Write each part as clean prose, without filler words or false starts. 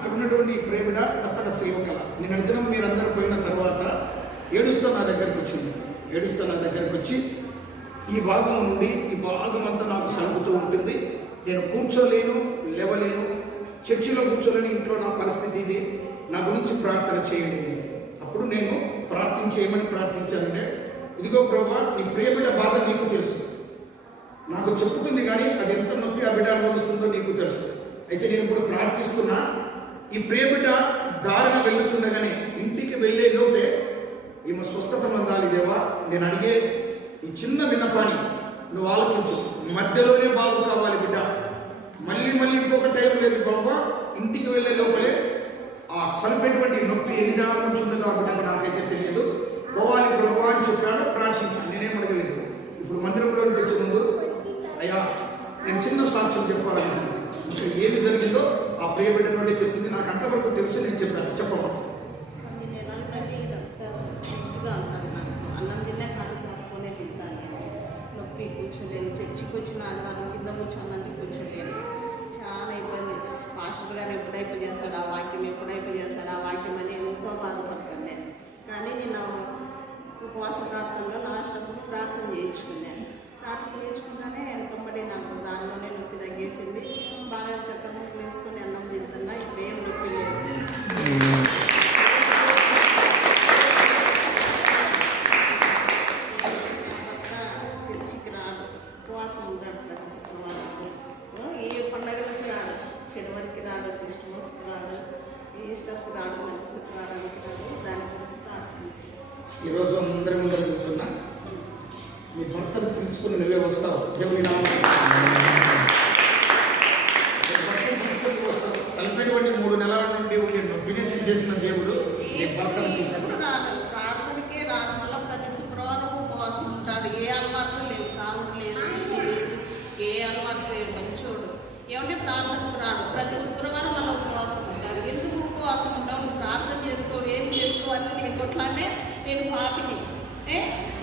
ఇక్కడ ఉన్నటువంటి ప్రేమిడ తప్పట సేవకల నేను అడిగిన మీరందరూ పోయిన తర్వాత ఏడుస్తూ నా దగ్గరకు వచ్చి ఈ భాగం నుండి ఈ భాగం అంతా నాకు సలుపుతూ ఉంటుంది. నేను కూర్చోలేను, లేవలేను, చర్చిలో కూర్చోలేని, ఇంట్లో నా పరిస్థితి ఇది, నా గురించి ప్రార్థన చేయండి. అప్పుడు నేను ఏమని ప్రార్థించానంటే, ఇదిగో ప్రభువా, నీ ప్రియబిడ్డ బాధ నీకు తెలుసు, నాకు చెప్పుతుంది కానీ అది ఎంత నొప్పి ఆ బిడ్డ అనుభవిస్తుందో నీకు తెలుసు. అయితే నేను ఇప్పుడు ప్రార్థిస్తున్నా, ఈ ప్రియబిడ్డ దారిన వెళ్ళుచుండగానే ఇంటికి వెళ్ళే లోపే ఈమె స్వస్థత పొందాలి దేవా. నేను అడిగే ఈ చిన్న విన్నపాన్ని నువ్వు ఆలోచించు, మధ్యలోనే బాగు కావాలి బిడ్డ, మళ్ళీ ఇంకొక టైం లేదు బాబా. ఇంటికి వెళ్ళే లోపలే ఆ సరిపోయేటువంటి నొప్పి ఎన్ని దినాల నుంచి ఉంది కాబట్టి నాకైతే తెలియదు, పోవాలి ప్రభు అని చెప్పాడు. ప్రార్థించాను, నేనేం అడగలేదు. ఇప్పుడు మందిరంలో తెచ్చే ముందు అయ్యా నేను చిన్న సాక్ష్యం చెప్పాలనుకుంటున్నాను. ఇంకా ఏమి జరిగిందో ఆ ప్రియబిడ్డతోనే చెప్పింది, నాకు అంతవరకు తెలిసి నేను చెప్పాను. చెప్పమ్మా. అన్నం తిన్నా కాదు సాపుకొనే తింటాను, నొప్పి కూర్చోలేను, చర్చికి వచ్చిన ఆదివారం కింద కూర్చోన్నానికి కూర్చోలేను, చాలా ఇబ్బంది. మాస్టర్ గారు ఎప్పుడైపు చేస్తాడు ఆ వాక్యం, ఆ వాక్యం అని ఎంతో బాధపడతాను నేను. కానీ నేను ఉపవాస ప్రార్థనలో లాస్ట్ అప్పుడు ప్రార్థన చేయించుకున్నానే వెనకబడి నాకు దానిలోనే నొప్పి తగ్గేసింది. బాగా చక్కగా వేసుకొని అన్నం తింటున్నా, ఇప్పుడు ఏం నొప్పి లేదు. చర్చికి రాడు, ఉపవాసం ఉంటాడు సార్. శుక్రవారం ఏ పండుగలకు రాడు, శనివారికి రాడు, క్రిస్మస్కి రాడు, ఈస్టర్కి రాడు, మంచి శుక్రవారానికి రాడు. దాని గురించి ఈరోజు అందరి ముందర కూర్చున్నా, మీ భర్తను తెలుసుకుని నువ్వే వస్తావు. దేవుని కలిపినటువంటి 3 నెలల నుండి ఉండే నొప్పిని తీసేసిన దేవుడు ఏ భర్తను తీసాడు. ప్రార్థనకే రాను, మళ్ళీ ప్రతి శుక్రవారం ఉపవాసం ఉంటాడు. ఏ అలవాట్లు లేవు, తాగు లేదు, ఏ అలవాటు లేవు, మంచోడు. ఏమంటే ప్రార్థనకు రాడు, ప్రతి శుక్రవారం మళ్ళీ ఉపవాసం ఉంటాడు. ఎందుకు ఉపవాసం ఉంటావు? నువ్వు ప్రార్థన చేసుకో, ఏం చేసుకో అని నేను కొట్లానే నేను పాపిని,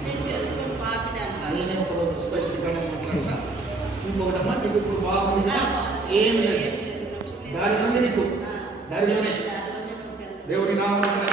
నేను చేసుకుని పాపిని అంటాను. ఇంకొకటమ్మా, నీకు ఇప్పుడు బాగుంది, ఏం లేదు, దారి నుండి నీకు దారిలోనే దేవుని నామమున